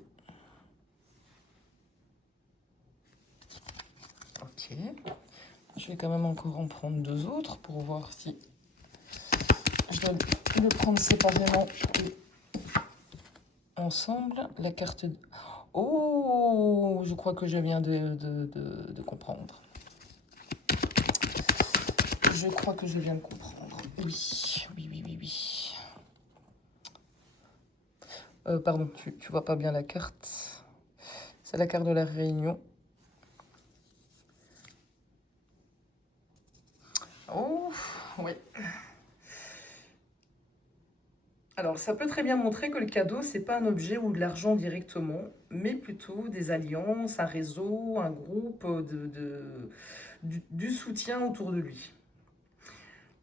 Ok. Je vais quand même encore en prendre deux autres pour voir si je dois le prendre séparément et ensemble. La carte... Oh, je crois que je viens de comprendre. Je crois que je viens de comprendre. Oui, oui, oui, oui, oui. Pardon, tu vois pas bien la carte. C'est la carte de la réunion. Oh, oui. Alors, ça peut très bien montrer que le cadeau, c'est pas un objet ou de l'argent directement, mais plutôt des alliances, un réseau, un groupe, du soutien autour de lui.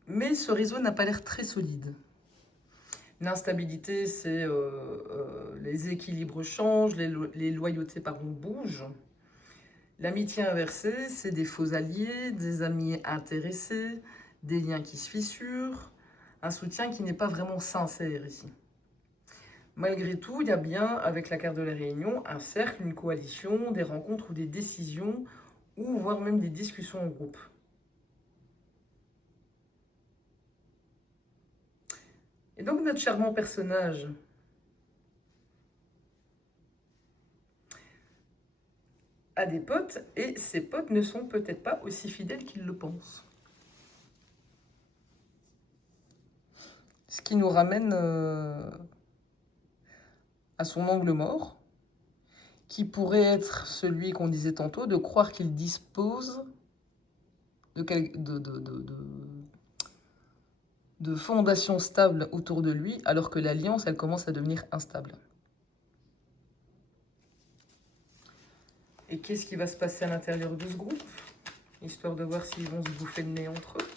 Mais ce réseau n'a pas l'air très solide. L'instabilité, c'est les équilibres changent, les loyautés bougent. L'amitié inversée, c'est des faux alliés, des amis intéressés, des liens qui se fissurent, un soutien qui n'est pas vraiment sincère ici. Malgré tout, il y a bien, avec la carte de la réunion, un cercle, une coalition, des rencontres ou des décisions, ou voire même des discussions en groupe. Et donc notre charmant personnage a des potes, et ses potes ne sont peut-être pas aussi fidèles qu'ils le pensent. Ce qui nous ramène à son angle mort, qui pourrait être celui qu'on disait tantôt, de croire qu'il dispose de fondations stables autour de lui, alors que l'alliance, elle commence à devenir instable. Et qu'est-ce qui va se passer à l'intérieur de ce groupe, histoire de voir s'ils vont se bouffer le nez entre eux.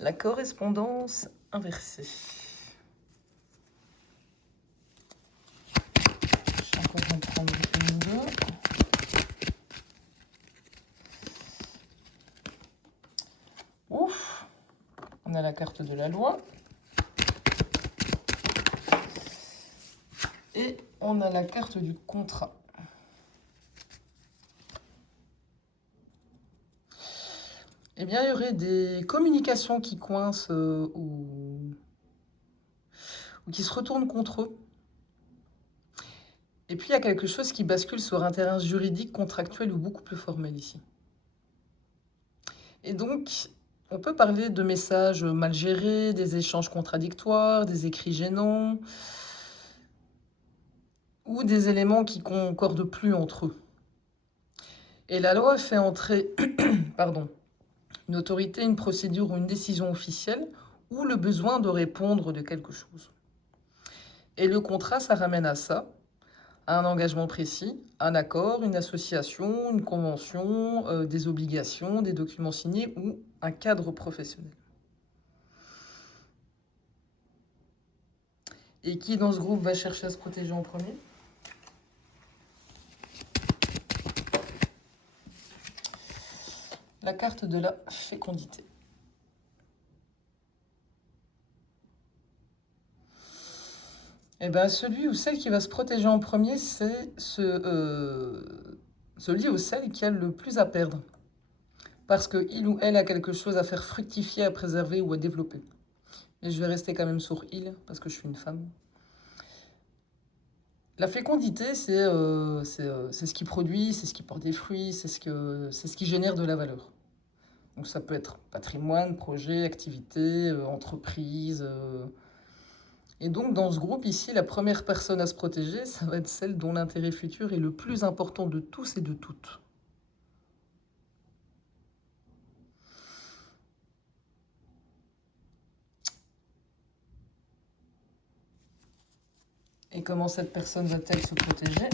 La correspondance inversée. Je vais encore en prendre une ou deux. Ouf! On a la carte de la loi. Et on a la carte du contrat. Eh bien, il y aurait des communications qui coincent ou qui se retournent contre eux. Et puis, il y a quelque chose qui bascule sur un terrain juridique, contractuel ou beaucoup plus formel ici. Et donc, on peut parler de messages mal gérés, des échanges contradictoires, des écrits gênants, ou des éléments qui concordent plus entre eux. Et la loi fait entrer pardon, une autorité, une procédure ou une décision officielle, ou le besoin de répondre de quelque chose. Et le contrat, ça ramène à ça, à un engagement précis, un accord, une association, une convention, des obligations, des documents signés ou un cadre professionnel. Et qui dans ce groupe va chercher à se protéger en premier? La carte de la fécondité. Eh ben, celui ou celle qui va se protéger en premier, c'est celui ou celle qui a le plus à perdre. Parce qu'il ou elle a quelque chose à faire fructifier, à préserver ou à développer. Mais je vais rester quand même sur il, parce que je suis une femme. La fécondité, c'est ce qui produit, c'est ce qui porte des fruits, c'est ce qui génère de la valeur. Donc ça peut être patrimoine, projet, activité, entreprise. Et donc dans ce groupe ici, la première personne à se protéger, ça va être celle dont l'intérêt futur est le plus important de tous et de toutes. Et comment cette personne va-t-elle se protéger?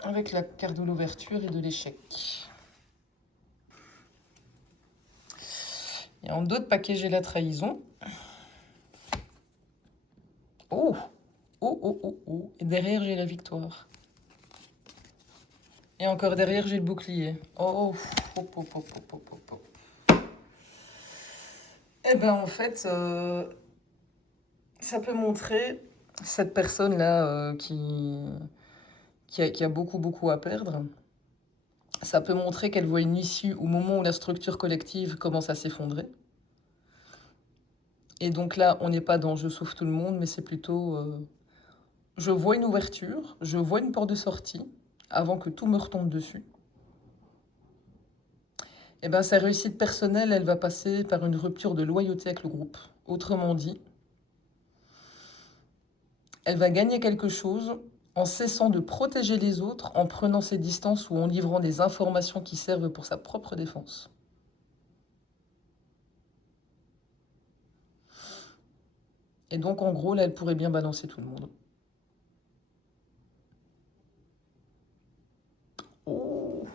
Avec la carte de l'ouverture et de l'échec. Et en dos de paquet, j'ai la trahison. Oh! Oh, oh, oh, oh. Et derrière, j'ai la victoire. Et encore derrière, j'ai le bouclier. Oh, oh, oh, oh, oh, oh, oh, oh. Eh ben, en fait, ça peut montrer cette personne-là qui a beaucoup, beaucoup à perdre. Ça peut montrer qu'elle voit une issue au moment où la structure collective commence à s'effondrer. Et donc là, on n'est pas dans je sauve tout le monde, mais c'est plutôt je vois une ouverture, je vois une porte de sortie avant que tout me retombe dessus. Et bien, sa réussite personnelle, elle va passer par une rupture de loyauté avec le groupe. Autrement dit, elle va gagner quelque chose en cessant de protéger les autres, en prenant ses distances ou en livrant des informations qui servent pour sa propre défense. Et donc, en gros, là, elle pourrait bien balancer tout le monde. Oh!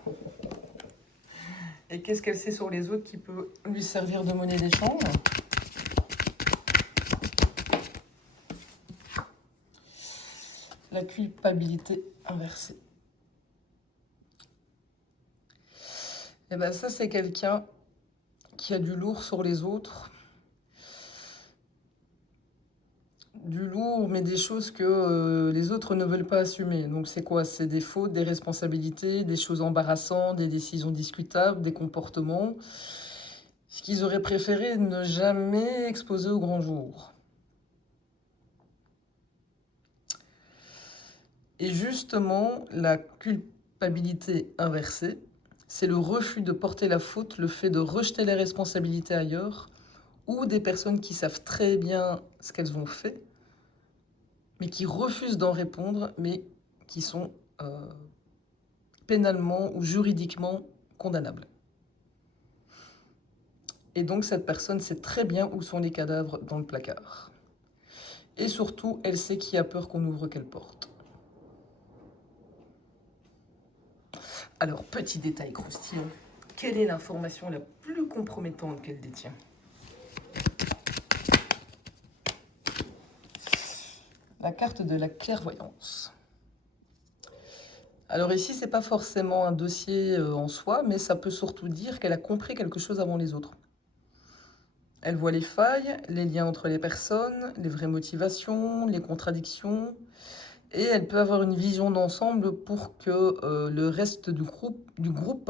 Et qu'est-ce qu'elle sait sur les autres qui peut lui servir de monnaie d'échange? La culpabilité inversée. Et bien ça, c'est quelqu'un qui a du lourd sur les autres. Du lourd, mais des choses que les autres ne veulent pas assumer. Donc c'est quoi? C'est des fautes, des responsabilités, des choses embarrassantes, des décisions discutables, des comportements. Ce qu'ils auraient préféré ne jamais exposer au grand jour. Et justement, la culpabilité inversée, c'est le refus de porter la faute, le fait de rejeter les responsabilités ailleurs, ou des personnes qui savent très bien ce qu'elles ont fait, mais qui refusent d'en répondre, mais qui sont pénalement ou juridiquement condamnables. Et donc cette personne sait très bien où sont les cadavres dans le placard. Et surtout, elle sait qui a peur qu'on ouvre quelle porte. Alors, petit détail croustillant, quelle est l'information la plus compromettante qu'elle détient? La carte de la clairvoyance. Alors ici, c'est pas forcément un dossier en soi, mais ça peut surtout dire qu'elle a compris quelque chose avant les autres. Elle voit les failles, les liens entre les personnes, les vraies motivations, les contradictions, et elle peut avoir une vision d'ensemble pour que le reste du groupe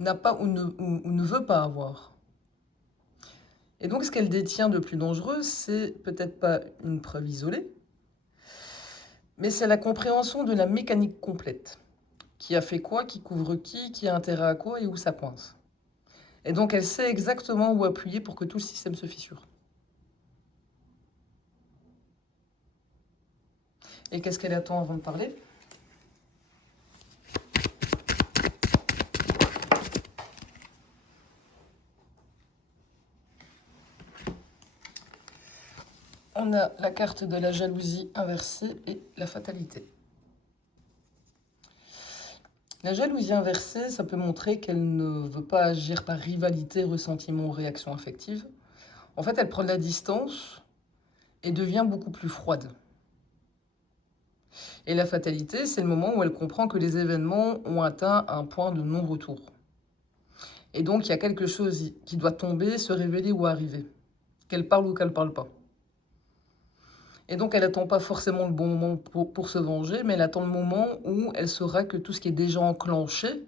n'a pas ou ne veut pas avoir. Et donc ce qu'elle détient de plus dangereux, c'est peut-être pas une preuve isolée, mais c'est la compréhension de la mécanique complète. Qui a fait quoi, qui couvre qui a intérêt à quoi et où ça coince. Et donc elle sait exactement où appuyer pour que tout le système se fissure. Et qu'est-ce qu'elle attend avant de parler? On a la carte de la jalousie inversée et la fatalité. La jalousie inversée, ça peut montrer qu'elle ne veut pas agir par rivalité, ressentiment ou réaction affective. En fait, elle prend de la distance et devient beaucoup plus froide. Et la fatalité, c'est le moment où elle comprend que les événements ont atteint un point de non-retour. Et donc, il y a quelque chose qui doit tomber, se révéler ou arriver, qu'elle parle ou qu'elle ne parle pas. Et donc, elle n'attend pas forcément le bon moment pour se venger, mais elle attend le moment où elle saura que tout ce qui est déjà enclenché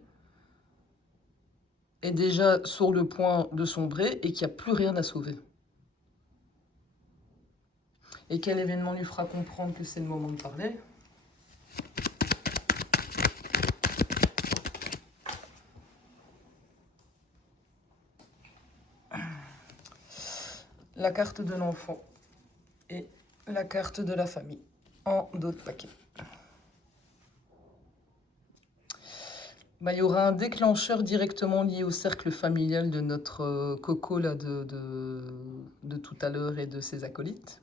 est déjà sur le point de sombrer et qu'il n'y a plus rien à sauver. Et quel événement lui fera comprendre que c'est le moment de parler? La carte de l'enfant et la carte de la famille en dos de paquet. Il y aura un déclencheur directement lié au cercle familial de notre coco là, de tout à l'heure et de ses acolytes.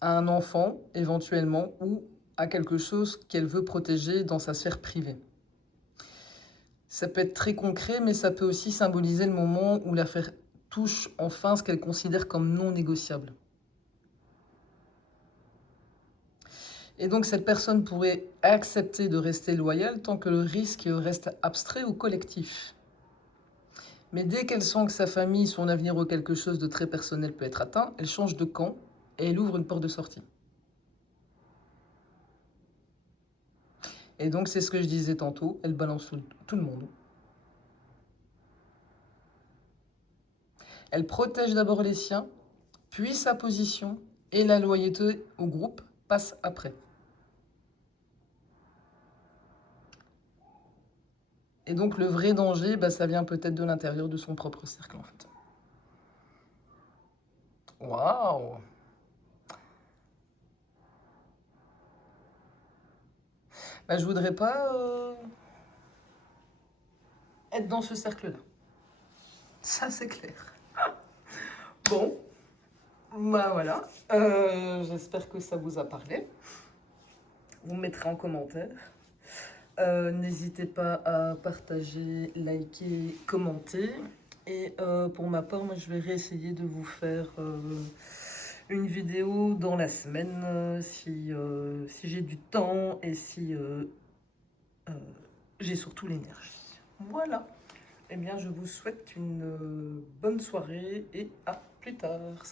À un enfant, éventuellement, ou à quelque chose qu'elle veut protéger dans sa sphère privée. Ça peut être très concret, mais ça peut aussi symboliser le moment où l'affaire touche enfin ce qu'elle considère comme non négociable. Et donc cette personne pourrait accepter de rester loyale tant que le risque reste abstrait ou collectif. Mais dès qu'elle sent que sa famille, son avenir ou quelque chose de très personnel peut être atteint, elle change de camp et elle ouvre une porte de sortie. Et donc c'est ce que je disais tantôt, elle balance tout le monde. Elle protège d'abord les siens, puis sa position, et la loyauté au groupe passe après. Et donc le vrai danger, ça vient peut-être de l'intérieur de son propre cercle en fait. Waouh! Je voudrais pas être dans ce cercle-là. Ça c'est clair. Bon, voilà. J'espère que ça vous a parlé. Vous me mettrez en commentaire. N'hésitez pas à partager, liker, commenter. Et pour ma part, moi, je vais réessayer de vous faire une vidéo dans la semaine si j'ai du temps et si j'ai surtout l'énergie. Voilà. Eh bien, je vous souhaite une bonne soirée et à plus tard. Salut!